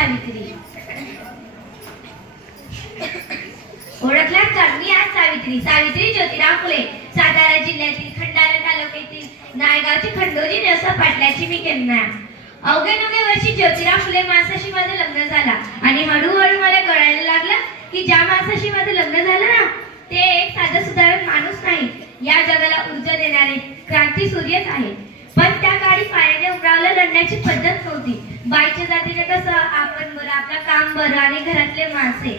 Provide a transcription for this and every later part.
सावित्री. ओळखला का? मी आज सावित्री. सावित्री ज्योतिराव फुले. सातारा जिल्ह्यातील खंडाळा तालुक्यातील नायगावची खंडोजी नेवसा पाटलाची मी कन्या. अवघ्या 9व्या वर्षी ज्योतिराव फुले माणसाशी माझं लग्न झाला आणि हळूहळू मला कळायला लागलं की ज्या माणसाशी माझं लग्न झालं ना ते एक साधा सुधारण माणूस नाही, या जगाला ऊर्जा देणारे क्रांती सूर्यच आहे. पण त्या काळी पायाने उमरावलं लढण्याची पद्धत नव्हती. बाईच्या जातीने कसं आपण बरं, आपलं काम बरं आणि घरातले माणसे,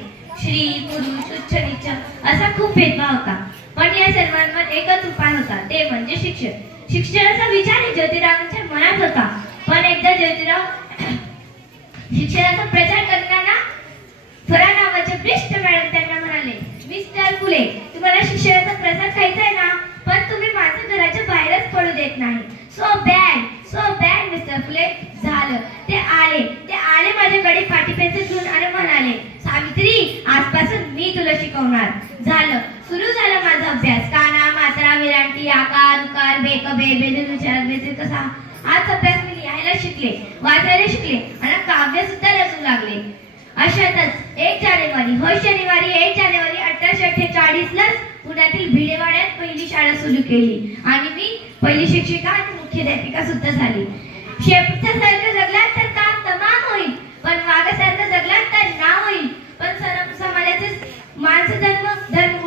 श्री पुरुष उच्च नीच असा खूप भेदभाव होता. पण या सर्वांवर एकच उपाय होता, ते म्हणजे शिक्षण. शिक्षणाचा विचार ज्योतिरावांच्या मनात होता. पण एकदा ज्योतिराव शिक्षणाचा प्रचार करताना थोरा नावाचे ज्येष्ठ मॅडम त्यांना म्हणाले, मिस्टर फुले, तुम्हाला शिक्षणाचा प्रसार खायचा आहे ना, पण तुम्ही माझ्या घराच्या बाहेरच पडू देत नाही. सो बॅड मिस्टर फुले. झालं, ते आले माझ्याकडे पाटी पेन्सिल घेऊन आणि म्हणाले, सावित्री, आजपासून मी तुला शिकवणार. झालं, सुरू झाला माझा अभ्यास. काना, मात्रा, विरांटी, आकार, उकार, बेक, बे, बेदून, विचार, बेदून कसा. आज अभ्यास मी लिहायला शिकले, वाचायला शिकले आणि काव्य सुद्धा रचू लागले. अशातच 1 जानेवारी 1848 लाच पुण्यातील भिडेवाड्यात पहिली शाळा सुरू केली आणि मी पहिली शिक्षिका आणि मुख्याध्यापिका सुद्धा झाली. शेपटासारखं जगला तर काम तमाम होईल, पण वाघासारखं जगला तर नाव होईल. पण समाजाचे माणसं धर्म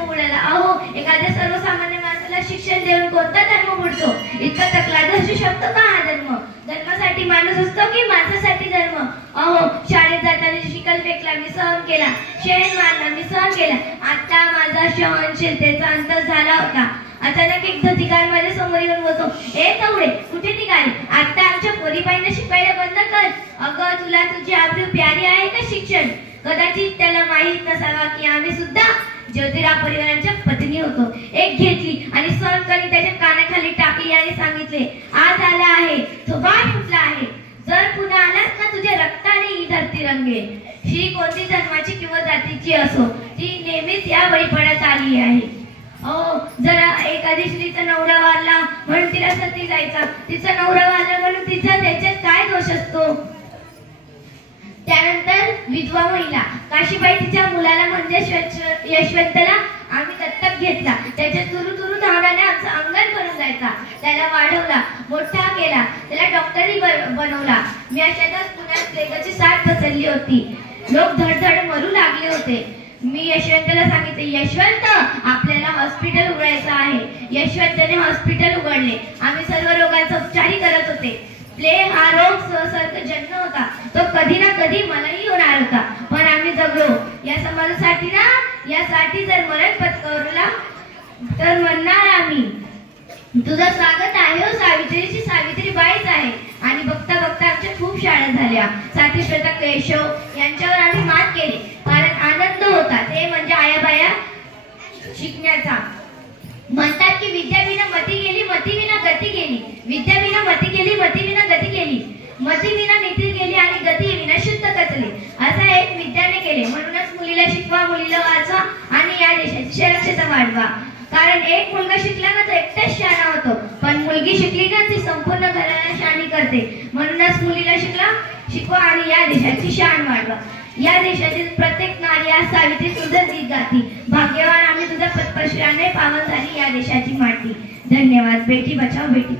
बुडाला. अहो, एखाद्या सर्वसामान्य माणसाला शिक्षण देऊन कोणता धर्म बुडतो? इतका तकलाद असू शकतो का हा धर्म? धर्मासाठी माणूस असतो की माणसासाठी धर्म? अहो, शाळेत जाताना शिकल फेकला मी सहन केला, शेण मारला मी सहन केला. आता माझा सहनशीलतेचा अंत झाला होता. अचानक एक धतिकार माझ्या समोर येऊन बसतो. ए कवडे, कुठे निघाली? आता आमच्या पोरीबाईंना शिकवायला बंद कर. अगं, तुला तुझी आबरू प्यारी आहे का शिक्षण? कदाचित त्याला माहित नसावा की आम्ही सुद्धा ज्योतिराव परिवारांच्या पत्नी होतो. एक घेतली आणि सहन करून त्याच्या कानाखाली टाकली आणि सांगितले, आज आला आहे तो बाण फुटला आहे. जर पुन्हा आलास ना तुझ्या रक्ताने ही धरती रंगेल. श्री कोणती धर्माची किंवा जातीची असो, ती नेहमीच या बळीपणात आली आहे. हो, जरा एखादी स्त्रीचा नवरा वारला म्हणून तिला सती जायचा, तिचा नवरा वारला म्हणून तिचा त्याच्यात काय दोष असतो? त्यानंतर विधवा महिला काशीबाई, तिच्या मुलाला म्हणजे यशवंतला आम्ही दत्तक घेतला. त्याच्या तुरु धावण्याने आमचा अंगण बनून जायचा. त्याला वाढवला, मोठा केला, त्याला डॉक्टरही बनवला. मी अशातच पुण्यात प्लेगाची साथ पसरली होती. लोक धडधड मरू लागले होते. मी यशवंतला सांगितले, यशवंत, आपल्याला हॉस्पिटल उघडायचं आहे. यशवंतने हॉस्पिटल उघडले. आम्ही सर्व रोगांचा उपचारही करत होते. प्लेग हा रोग सहसारखा जन्म होता, तो कधी ना कधी मलाही होणार होता, पण आम्ही जगलो. या समाजासाठी ना, यासाठी जर मरण पत्करला तर म्हणणार आम्ही, तुझं स्वागत आहे हो सावित्रीची सावित्रीबाईच आहे. आणि बघता बघता आमच्या खूप शाळा झाल्या. साथी प्रथा केशव यांच्यावर आम्ही मात केली, कारण आनंद होता, ते म्हणजे आयाबाया शिकण्याचा. म्हणतात की विद्याविना मती गेली, मतीविना गती गेली. विद्याविना मती गेली, मतीविना गती गेली. मतीविना नीती गेली आणि गतीविना शुद्ध कचले. असा एक विद्याने केले. म्हणूनच मुलीला शिकवा, मुलीला वाचवा आणि या देशाची सुरक्षता वाढवा. कारण एक मुलगा शिकला ना तो एकटाच शहाणा होतो, पण मुलगी शिकली ना ती संपूर्ण घराला शहाणी करते. म्हणूनच मुलीला शिकवा आणि या देशाची शान वाढवा. या देशातील प्रत्येक नारी आज सावित्री तुझं गीत गाती. भाग्यवान आम्ही तुझ्या पदस्पर्शाने पावन झाली या देशाची माती. धन्यवाद. बेटी बचाओ बेटी